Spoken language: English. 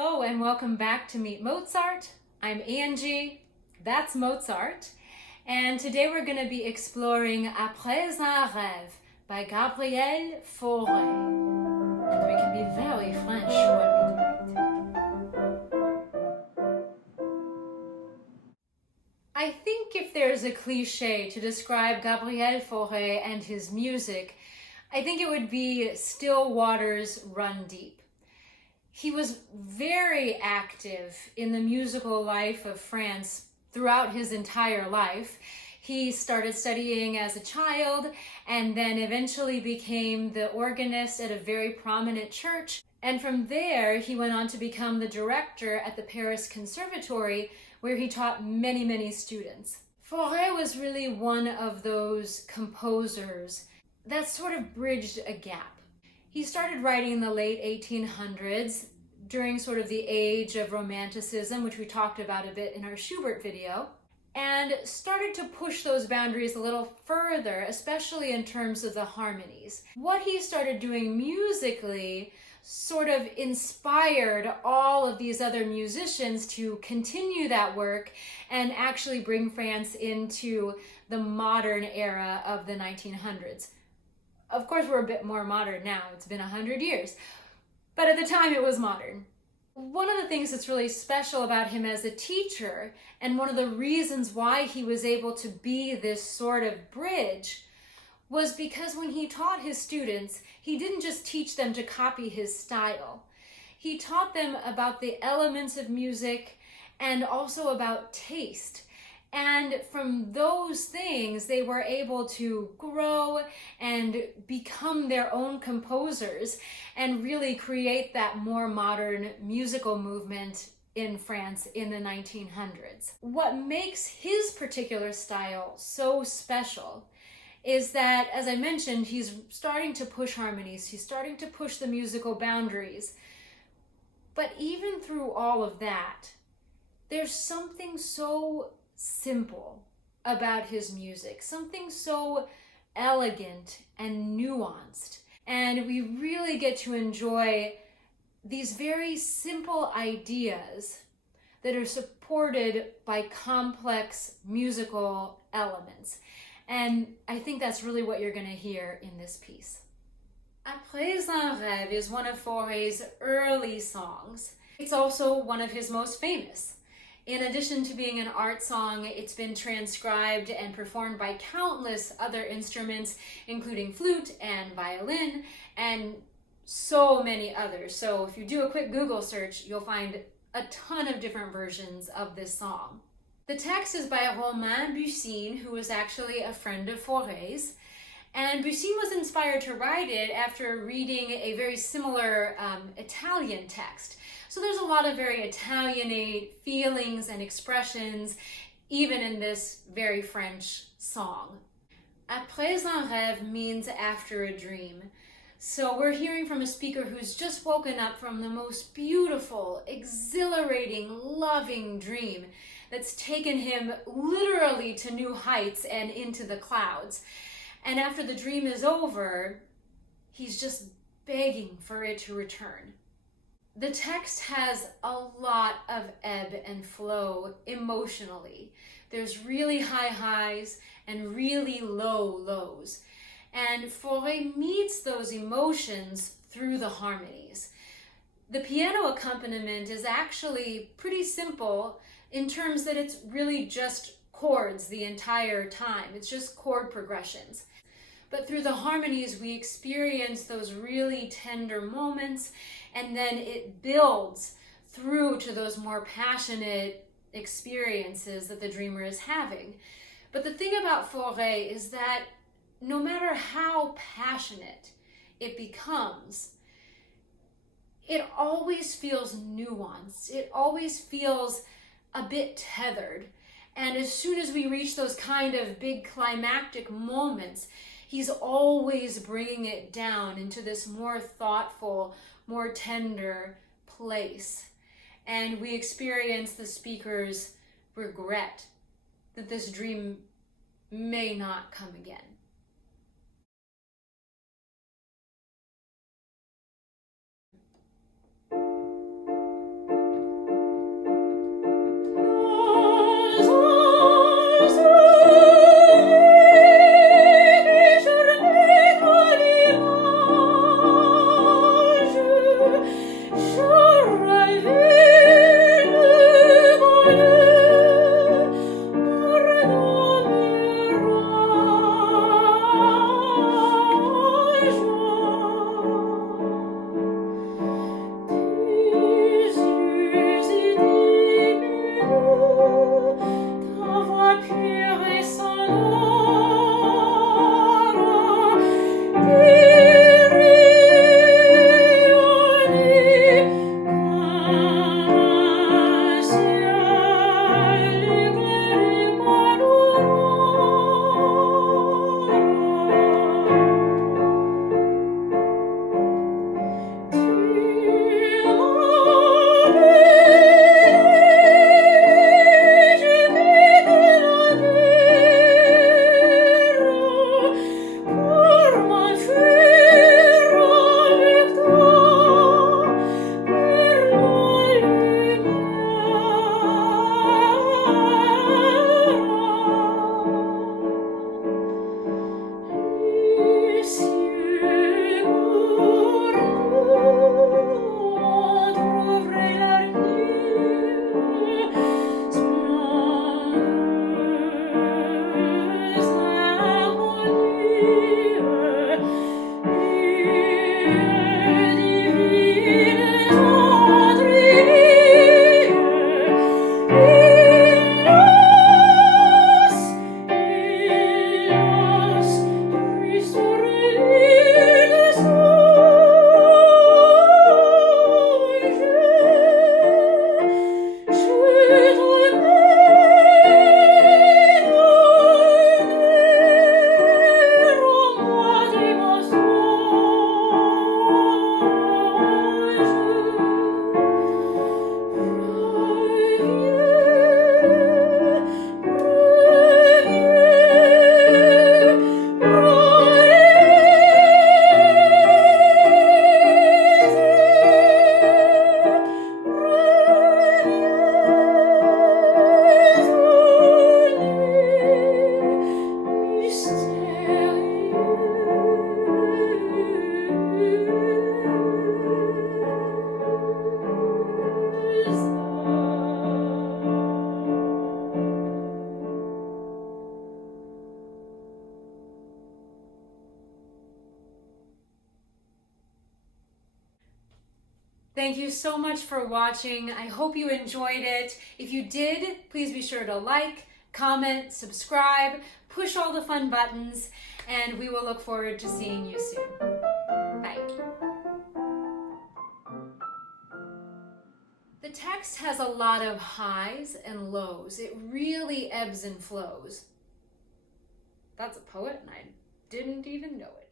Hello and welcome back to Meet Mozart. I'm Angie, that's Mozart, and today we're going to be exploring Après, rêve by Gabriel Fauré. And we can be very French when we do it. I think if there's a cliche to describe Gabriel Fauré and his music, I think it would be still waters run deep. He was very active in the musical life of France throughout his entire life. He started studying as a child and then eventually became the organist at a very prominent church. And from there, he went on to become the director at the Paris Conservatory, where he taught many, many students. Fauré was really one of those composers that sort of bridged a gap. He started writing in the late 1800s during sort of the age of Romanticism, which we talked about a bit in our Schubert video, and started to push those boundaries a little further, especially in terms of the harmonies. What he started doing musically sort of inspired all of these other musicians to continue that work and actually bring France into the modern era of the 1900s. Of course, we're a bit more modern now. It's been 100 years. But at the time, it was modern. One of the things that's really special about him as a teacher, and one of the reasons why he was able to be this sort of bridge, was because when he taught his students, he didn't just teach them to copy his style. He taught them about the elements of music and also about taste. And from those things, they were able to grow and become their own composers and really create that more modern musical movement in France in the 1900s. What makes his particular style so special is that, as I mentioned, he's starting to push harmonies, he's starting to push the musical boundaries. But even through all of that, there's something so simple about his music, something so elegant and nuanced. And we really get to enjoy these very simple ideas that are supported by complex musical elements. And I think that's really what you're going to hear in this piece. Après, rêve is one of Fauré's early songs. It's also one of his most famous. In addition to being an art song, it's been transcribed and performed by countless other instruments, including flute and violin, and so many others. So if you do a quick Google search, you'll find a ton of different versions of this song. The text is by Romain Bussin, who was actually a friend of Fauré's. And Bussin was inspired to write it after reading a very similar Italian text. So there's a lot of very Italianate feelings and expressions, even in this very French song. Après un rêve means after a dream. So we're hearing from a speaker who's just woken up from the most beautiful, exhilarating, loving dream that's taken him literally to new heights and into the clouds. And after the dream is over, he's just begging for it to return. The text has a lot of ebb and flow emotionally. There's really high highs and really low lows. And Fauré meets those emotions through the harmonies. The piano accompaniment is actually pretty simple in terms that it's really just chords the entire time. It's just chord progressions. But through the harmonies, we experience those really tender moments, and then it builds through to those more passionate experiences that the dreamer is having. But the thing about Fauré is that no matter how passionate it becomes, it always feels nuanced. It always feels a bit tethered. And as soon as we reach those kind of big climactic moments, he's always bringing it down into this more thoughtful, more tender place. And we experience the speaker's regret that this dream may not come again. you so much for watching. I hope you enjoyed it. If you did, please be sure to like, comment, subscribe, push all the fun buttons, and we will look forward to seeing you soon. Bye. The text has a lot of highs and lows. It really ebbs and flows. That's a poet, and I didn't even know it.